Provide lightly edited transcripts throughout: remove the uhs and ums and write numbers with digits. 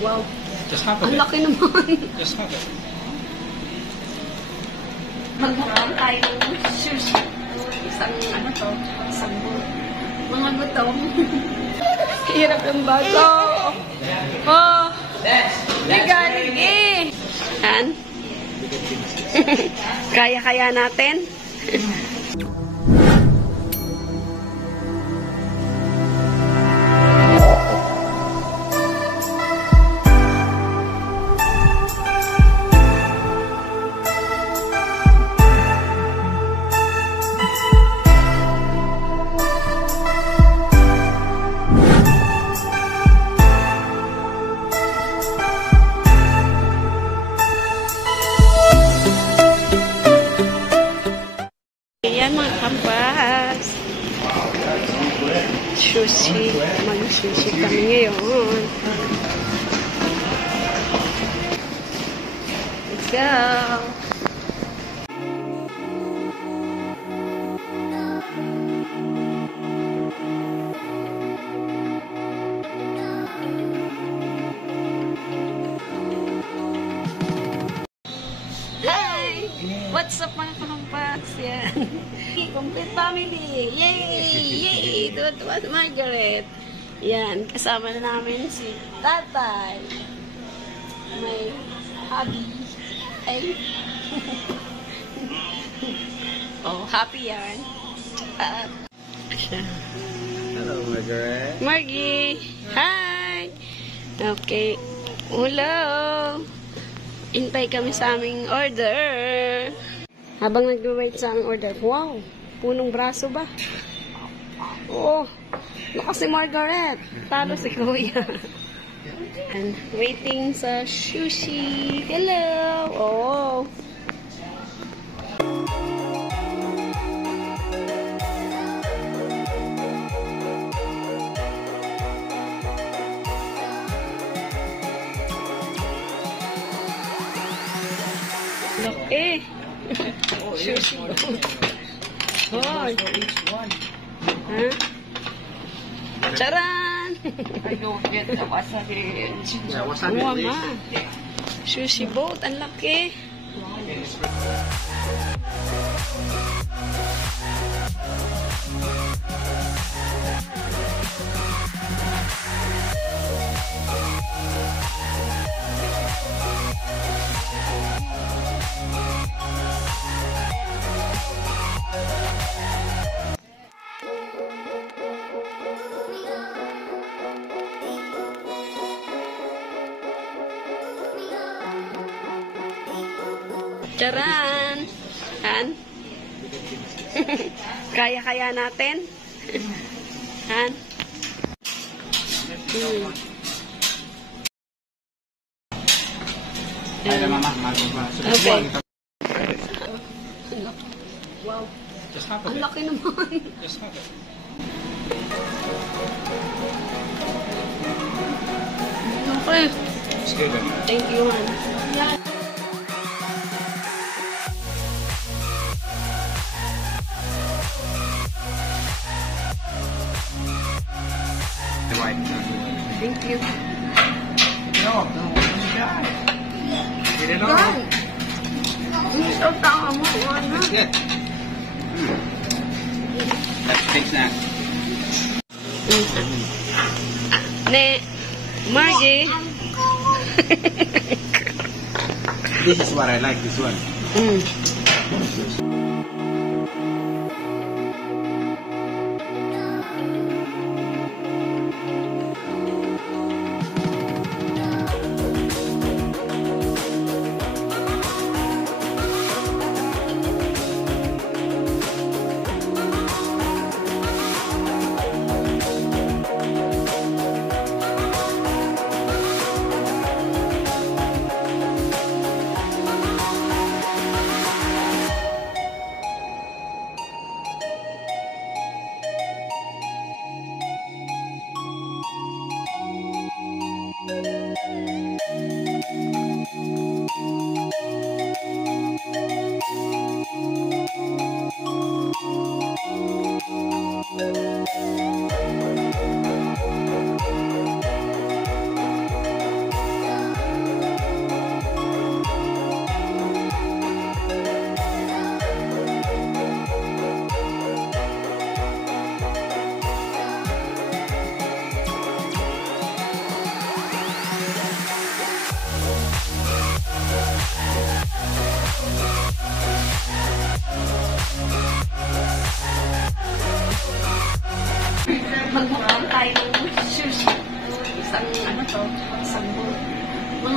Wow. Just half of Ang it. laki naman. Just half it. Magmukbang tayo ng sushi. Isang ano to? Isang bowl. Mga gutom. Hirap yung baso. Oh. Liga. Yan. Kaya-kaya natin. Ayan mga kampas. Sushi. Mag-sushi kami ngayon. Let's go! Hi! What's up mga kampas? Yan. Complete family! Yay! Yay! Tuwa-tuwa si Margaret. Yan. Kasama na namin si Tatay. May hubby. Ay. Oh, happy yan. Hello, Margaret. Margie! Hi! Okay. Hello! Intay kami sa aming order. Habang nag-wait sa aming order. Wow! Punong braso ba? Oh! Naka si Margaret! Talo si Kuya. And waiting sa sushi. Hello! Oh! Laki! Sushi. Hoy! Huh? Charan! I don't get the wasabi. Yeah, wasabi, Mama. please. Sushi boat. Ang laki. Charan! Han? Kaya-kaya natin? Han? Ay, mama. Okay. Wow. Just half of Ang it. laki naman. Just half it. Okay. It's good. Thank you, man. Thank you. No, get it Yan. Hindi ito tanga mo. Ano? Good. That's a big snack. Ne, Margie. This is what I like, this one.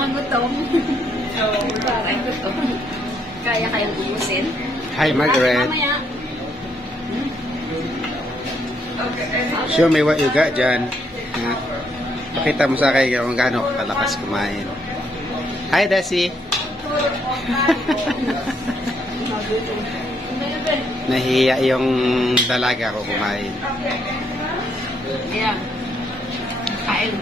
magutom. Parang gutom. Kaya kayang ubusin. Hi, Margaret. Mamaya. Show me what you got, Jan. Pakita mo sa akin kung gaano kalakas kumain. Hi, Desi. Nahiya yung dalaga ko kumain. Ayan. Kain.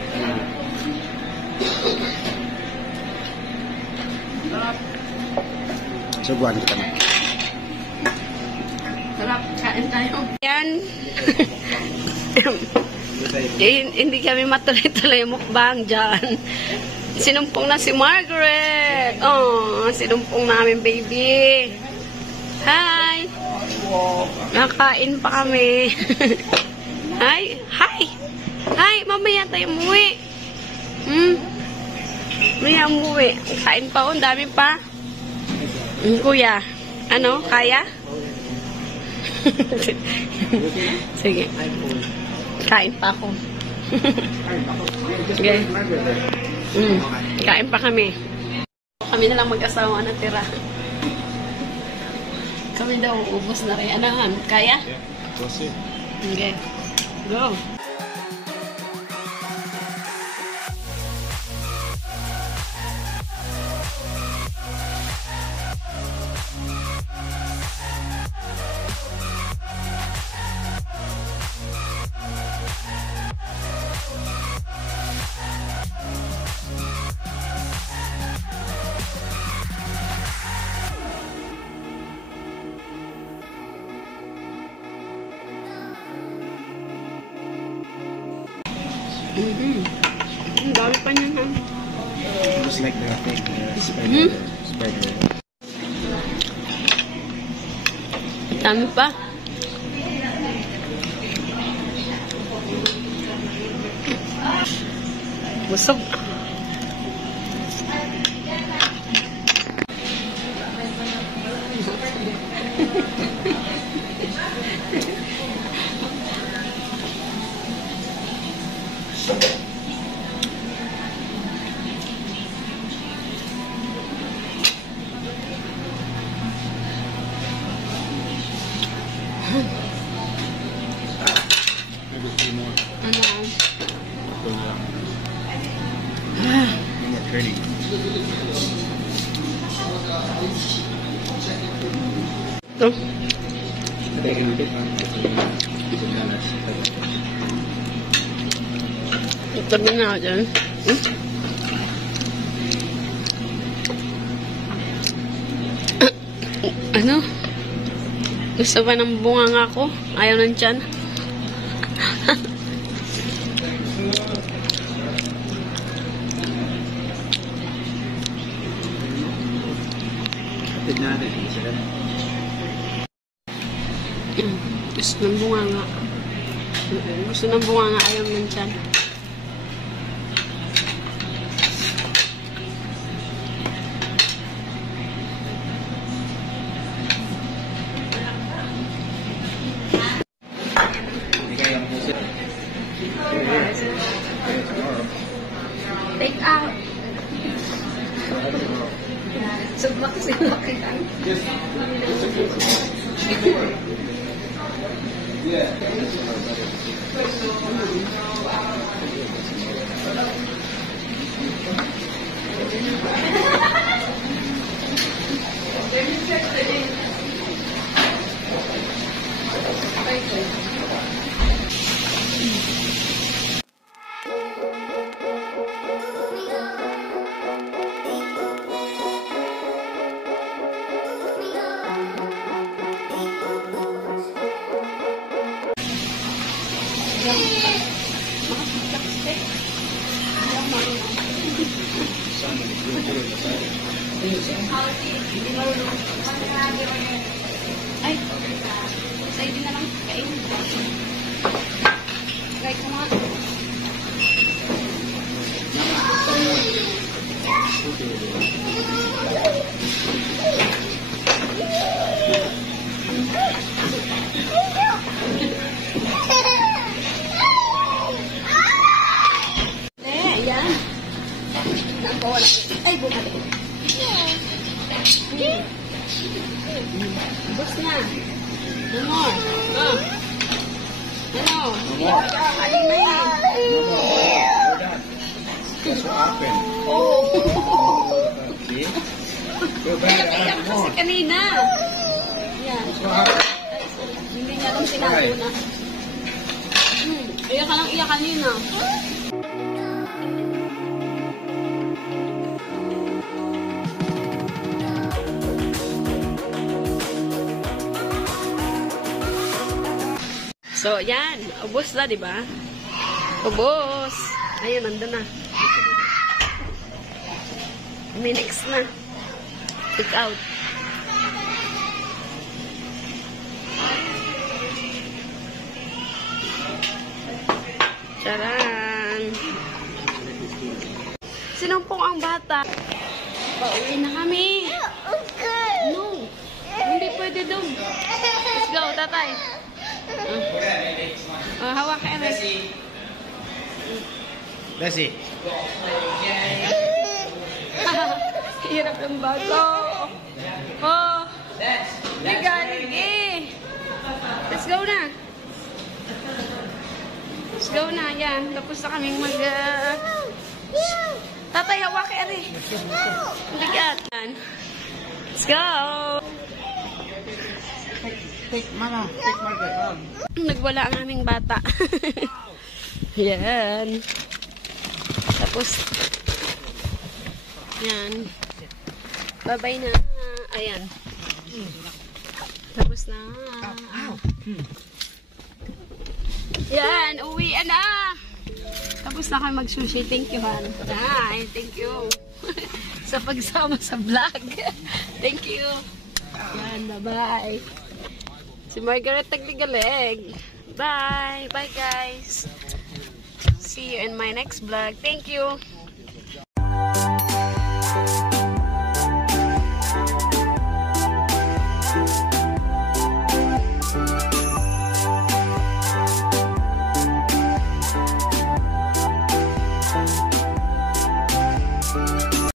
Subuan kita na. Sarap. Kain tayo. Ayan. Hindi kami matuloy-tuloy mukbang dyan. Sinumpong na si Margaret. Oh, sinumpong namin, baby. Hi. Nakain pa kami. Hi. Hi. Hi. Mamaya tayo umuwi. Mamaya umuwi. Kain pa. Ang dami pa. Kuya. Ano? Kaya? Sige. Kain pa ako. Okay. Kain pa kami. Kami na lang mag-asawa na tira. Kami daw, ubos na rin. Anahan, kaya? Okay. Go. Ang dami pa niyan, ha? Just like the spider. Spider. Dami pa. Busog. Ito. Tabi na ako dyan. Ano? Gusto ba ng bunganga ko? Ayaw ng tiyan. Gusto ng bunganga. Gusto ng bunganga, ayaw ng tiyan. Take out. Sublak sila kita. Ay, sa'yo din na lang kain. Try ko mga. Yan. Wala. Ay, bumalik. Bus na. No more. Oh. Ano? Ayun na yan. That's what happened. Oh. See? Go back. Iyak kasi kanina. Yan. That's what happened. Hindi niya lang sinabi na. Iyak ka lang, iyak kanina. So, yan. Ubos na, di ba? Ubos. Ayun, nandun na. May next na. Take out. Charan! Sinumpong ang bata. Pauwi na kami. No. Hindi pwede doon. Let's go, tatay. Hawak ka, Bessie. Bessie. Hirap ng bago. Oh. Liga. Let's go na. Let's go na. Yan. Tapos na kaming mag... Tatay, hawak ka, Eri. Ligat. Let's go. Take mana. Take market. Nagwala ang aming bata. Yan. Tapos, yan. Bye-bye na. Ayan. Tapos na. Yan. Uwi na. Tapos na kayo mag-sushi. Thank you, Han. Ay, thank you. Sa pagsama sa vlog. Thank you. Yan. Bye-bye. Si Margaret Tagligaleg. Bye. Bye, guys. See you in my next vlog. Thank you.